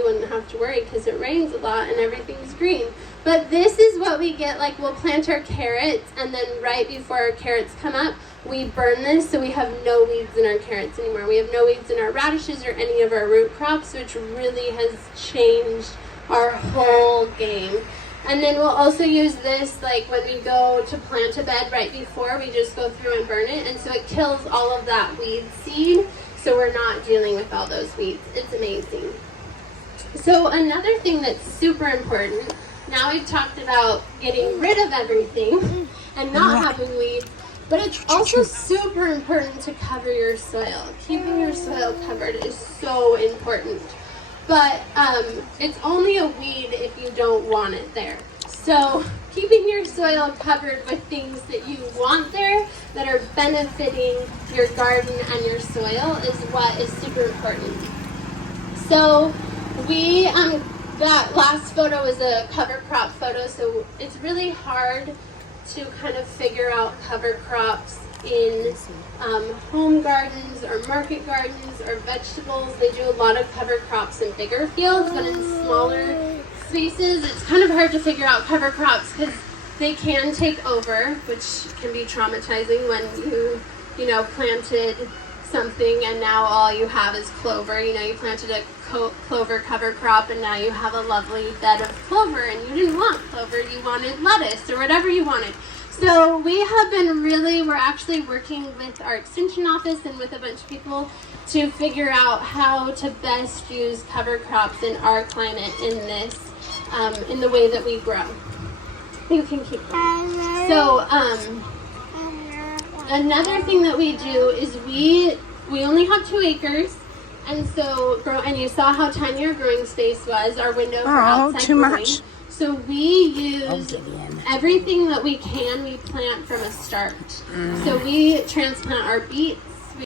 probably wouldn't have to worry because it rains a lot and everything's green. But this is what we get, like we'll plant our carrots and then right before our carrots come up, we burn this so we have no weeds in our carrots anymore. We have no weeds in our radishes or any of our root crops, which really has changed our whole game. And then we'll also use this, like when we go to plant a bed right before, we just go through and burn it. And so it kills all of that weed seed, so we're not dealing with all those weeds. It's amazing. So another thing that's super important, now we've talked about getting rid of everything and not having weeds, but it's also super important to cover your soil. Keeping your soil covered is so important. But it's only a weed if you don't want it there. So keeping your soil covered with things that you want there that are benefiting your garden and your soil is what is super important. So we, that last photo was a cover crop photo, so it's really hard to kind of figure out cover crops in home gardens or market gardens or vegetables. They do a lot of cover crops in bigger fields, but in smaller spaces it's kind of hard to figure out cover crops because they can take over, which can be traumatizing when you know, planted something and now all you have is clover. You know, you planted a clover cover crop and now you have a lovely bed of clover and you didn't want clover, you wanted lettuce or whatever you wanted. So we have been we're actually working with our extension office and with a bunch of people to figure out how to best use cover crops in our climate in this, in the way that we grow. You can keep going. So another thing that we do is we only have 2 acres. And so, and you saw how tiny our growing space was, our window for outside too growing. much. So we use everything that we can, we plant from a start. So we transplant our beets